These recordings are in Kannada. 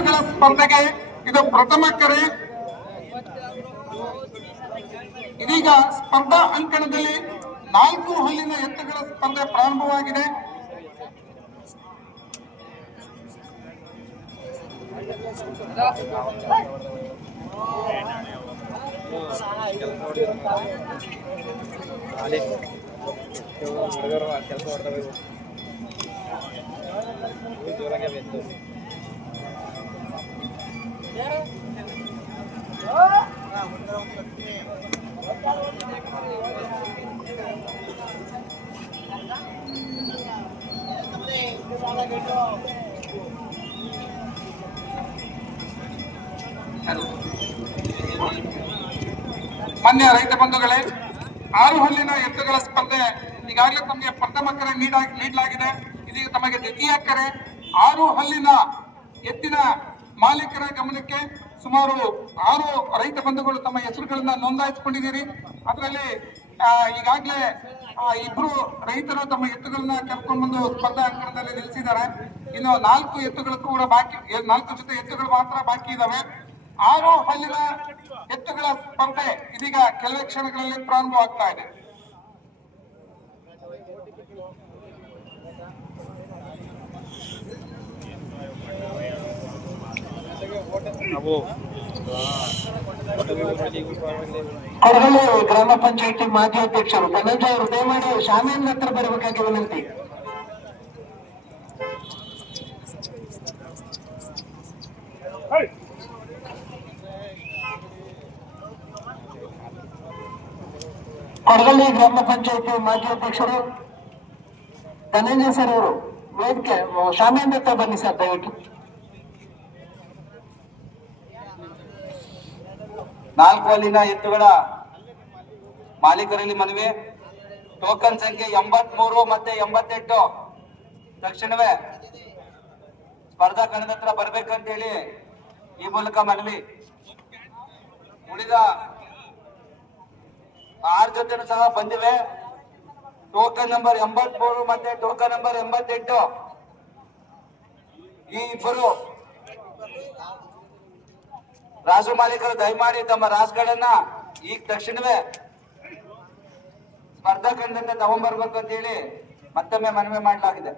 ಎತ್ತುಗಳ ಸ್ಪರ್ಧೆಗೆ ಇದು ಪ್ರಥಮ ಕರೆ. ಇದೀಗ ಸ್ಪರ್ಧಾ ಅಂಕಣದಲ್ಲಿ 4 ಹಲ್ಲಿನ ಎತ್ತುಗಳ ಸ್ಪರ್ಧೆ ಪ್ರಾರಂಭವಾಗಿದೆ. ಮಾನ್ಯ ರೈತ ಬಂಧುಗಳೇ, 6 ಹಲ್ಲಿನ ಎತ್ತುಗಳ ಸ್ಪರ್ಧೆ ಈಗಾಗಲೇ ತಮಗೆ ಪ್ರಥಮ ಕರೆ ನೀಡಲಾಗಿದೆ. ಇದೀಗ ತಮಗೆ ದ್ವಿತೀಯ ಕರೆ. 6 ಹಲ್ಲಿನ ಎತ್ತಿನ ಮಾಲೀಕರ ಗಮನಕ್ಕೆ ಸುಮಾರು 6 ರೈತ ಬಂಧುಗಳು ತಮ್ಮ ಹೆಸರುಗಳನ್ನ ನೋಂದಾಯಿಸಿಕೊಂಡಿದ್ದೀರಿ. ಅದರಲ್ಲಿ ಈಗಾಗಲೇ 2 ರೈತರು ತಮ್ಮ ಎತ್ತುಗಳನ್ನ ಕರ್ಕೊಂಡು ಬಂದು ಸ್ಪರ್ಧಾ ಅಂಕಣದಲ್ಲಿ ನಿಲ್ಲಿಸಿದ್ದಾರೆ. ಇನ್ನು 4 ಎತ್ತುಗಳು ಕೂಡ ಬಾಕಿ, 4 ಜೊತೆ ಎತ್ತುಗಳು ಮಾತ್ರ ಬಾಕಿ ಇದಾವೆ. 6 ಹಲ್ಲಿನ ಎತ್ತುಗಳ ಸ್ಪರ್ಧೆ ಇದೀಗ ಕೆಲವೇ ಕ್ಷಣಗಳಲ್ಲಿ ಪ್ರಾರಂಭವಾಗ್ತಾ ಇದೆ. ಕೊಡಗಲ್ಲು ಗ್ರಾಮ ಪಂಚಾಯತಿ ಮಾಜಿ ಅಧ್ಯಕ್ಷರು ಧನಂಜಯ ಅವರು ದಯಮಾಡಿ ಶಾಮಿಯಾನ ಹತ್ರ ಬರಬೇಕಾಗಿ ವಿನಂತಿ. ಕೊಡಗಲ್ಲು ಗ್ರಾಮ ಪಂಚಾಯತಿ ಮಾಜಿ ಅಧ್ಯಕ್ಷರು ಧನಂಜಯ ಸರ್ ಅವರು ವೇದಿಕೆ ಶಾಮಿಯಾನ ಹತ್ರ ಬನ್ನಿ ಸರ್ ದಯವಿಟ್ಟು. 4 ಹಲ್ಲಿನ ಎತ್ತುಗಳ ಮಾಲೀಕರಲ್ಲಿ ಮನವಿ. ಟೋಕನ್ ಸಂಖ್ಯೆ 83 ಮತ್ತೆ 88 ತಕ್ಷಣವೇ ಸ್ಪರ್ಧಾ ಕಣದ ಹತ್ರ ಬರ್ಬೇಕಂತ ಹೇಳಿ ಈ ಮೂಲಕ ಮನವಿ. ಉಳಿದ 6 ಜೊತೆನೂ ಸಹ ಬಂದಿವೆ. ಟೋಕನ್ ನಂಬರ್ 83 ಮತ್ತೆ ಟೋಕನ್ ನಂಬರ್ 88 ಈ ಇಬ್ಬರು ರಾಸು ಮಾಲೀಕರು ದಯಮಾಡಿ ತಮ್ಮ ರಾಸುಗಳನ್ನ ಈಗ ತಕ್ಷಣವೇ ಸ್ಪರ್ಧಾ ಖಂಡದಿಂದ ತಗೊಂಡ್ಬರ್ಬೇಕು ಅಂತ ಹೇಳಿ ಮತ್ತೊಮ್ಮೆ ಮನವಿ ಮಾಡಲಾಗಿದೆ.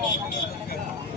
₹50,000